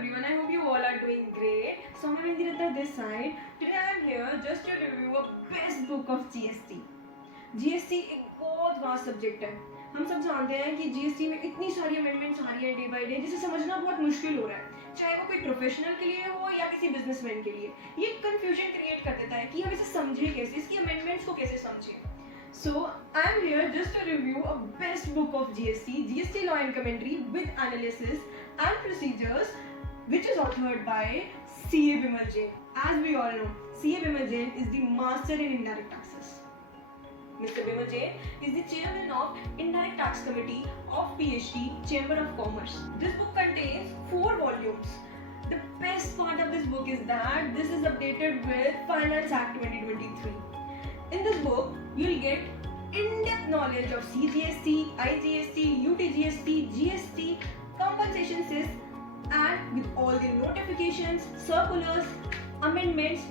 everyone, I hope you all are doing great. So I'm Indira this side. Today I'm here just to review a best book of GST. GST एक बहुत vast subject है. हम सब जानते हैं कि GST में इतनी सारी अमेंडमेंट्स आ रही हैं डे बाय डे जिसे समझना बहुत मुश्किल हो रहा है, चाहे वो कोई प्रोफेशनल के लिए हो या किसी बिजनेसमैन के लिए. ये कंफ्यूजन क्रिएट कर देता है कि हम इसे समझें कैसे, इसकी अमेंडमेंट्स को कैसे समझें. So I'm here just to review a best book of GST Law and Commentary with analysis and procedures, which is authored by C.A. Bimal Jain. As we all know, C.A. Bimal Jain is the master in indirect taxes. Mr. Bimal Jain is the chairman of Indirect Tax Committee of PhD Chamber of Commerce. This book contains 4 volumes. The best part of this book is that this is updated with Finance Act 2023. In this book, you'll get in-depth knowledge of CGST, IGST, UTGST, GST, compensation cess, and with all the notifications, circulars, amendments,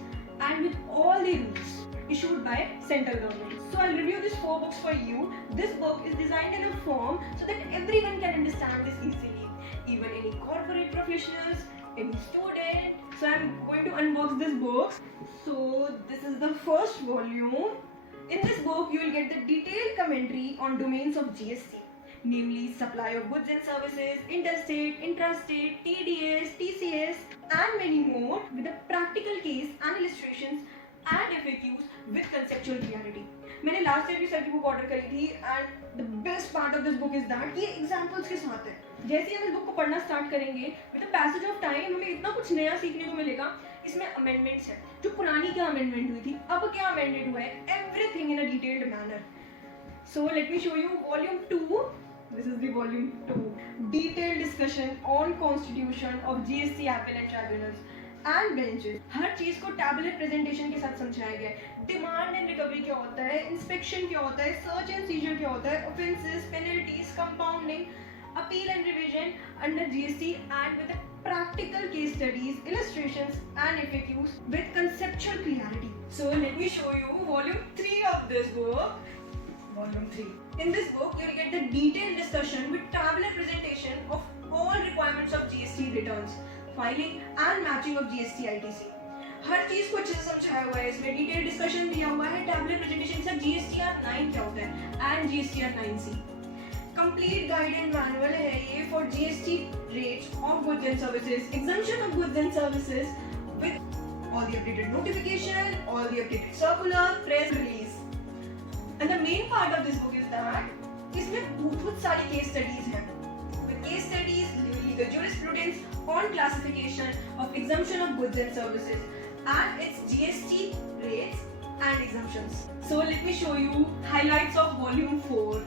and with all the rules issued by central government. So I'll review these 4 books for you. This book is designed in a form so that everyone can understand this easily, even any corporate professionals, any student. So I'm going to unbox this book. So this is the first volume. In this book, you will get the detailed commentary on domains of GST, namely supply of goods and services, interstate, intrastate, TDS, TCS, and many more, with a practical case and illustrations and FAQs with conceptual clarity. मैंने last year भी sir की book order करी थी and the best part of this book is that ये examples के साथ है. जैसे ही हम इस बुक को पढ़ना स्टार्ट करेंगे with the passage of time हमें इतना कुछ नया सीखने को मिलेगा. इसमें अमेंडमेंट्स है, जो पुरानी क्या अमेंडमेंट हुई थी, अब क्या अमेंडेड हुआ है, everything in a detailed manner. So let me show you volume 2. This is the volume 2. Detailed discussion on constitution of GST appellate tribunals and benches. हर चीज को टैबुलर प्रेजेंटेशन के साथ समझाया गया है. डिमांड एंड रिकवरी क्या होता है, इंस्पेक्शन क्या होता है, सर्च एंड सीजर क्या होता है, offences, penalties, compounding, appeal and revision under GST and with practical case studies, illustrations and FAQs with conceptual clarity. So let me show you volume 3 of this book. Volume 3. In this book, you will get the detailed discussion with tabular presentation of all requirements of GST returns, filing and matching of GST ITC. हर चीज को अच्छे से समझाया हुआ है. इसमें detail discussion दिया हुआ है. टैबुलर प्रेजेंटेशन से GSTR 9 क्या होता है and GSTR 9C. Complete guidance manual है ये for GST rates of goods and services, exemption of goods and services with all the updated notification, all the updated circular, press release. And the main part of this book is that इसमें बहुत सारी case studies हैं. With case studies, legal jurisprudence on classification of exemption of goods and services and its GST rates and exemptions. So let me show you highlights of volume 4.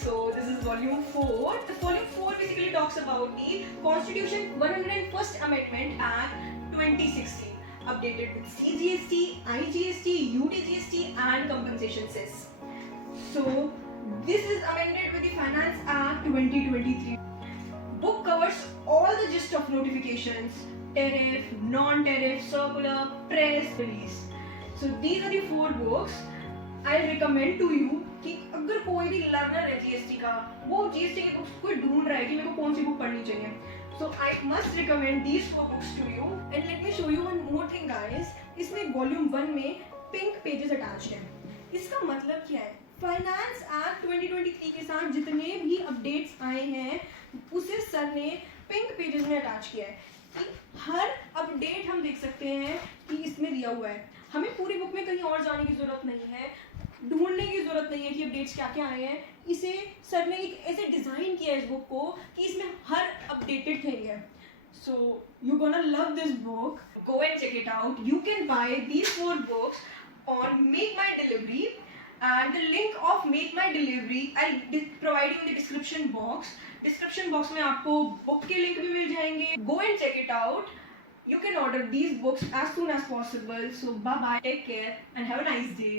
So this is volume 4. The volume 4 basically talks about the Constitution 101st Amendment Act 2016, updated with CGST, IGST, UTGST and compensation cess. So this is amended with the Finance Act 2023. Book covers all the gist of notifications, tariff, non-tariff, circular, press release. So these are the 4 books. I recommend to you कि अगर कोई भी learner है GST का, वो GST की books को ढूंढ रहा है कि मेरे को कौन सी बुक पढ़नी चाहिए. So I must recommend these 4 books to you. And let me show you one more thing guys. इसमें वॉल्यूम 1 में पिंक पेजेस अटैच्ड हैं. इसका मतलब क्या है? फाइनेंस एक्ट 2023 के साथ जितने भी अपडेट्स आए हैं उसे सर ने पिंक पेजेस में अटैच किया है कि हर अपडेट हम देख सकते हैं कि इसमें दिया हुआ है. हमें पूरी बुक में कहीं और जाने की जरूरत नहीं है, ढूंढने की जरूरत नहीं है कि अपडेट्स क्या क्या आए हैं. इसे सर ने एक ऐसे डिजाइन किया है इस बुक को कि इसमें हर अपडेटेड थिंग है. So you're gonna love this book. Go and check it out. You can buy these 4 books on Make My Delivery, and the link of Make My Delivery I'll provide you in the description box. Description box में आपको book के link भी मिल जाएंगे. Go and check it out. You can order these books as soon as possible. So bye bye, take care and have a nice day.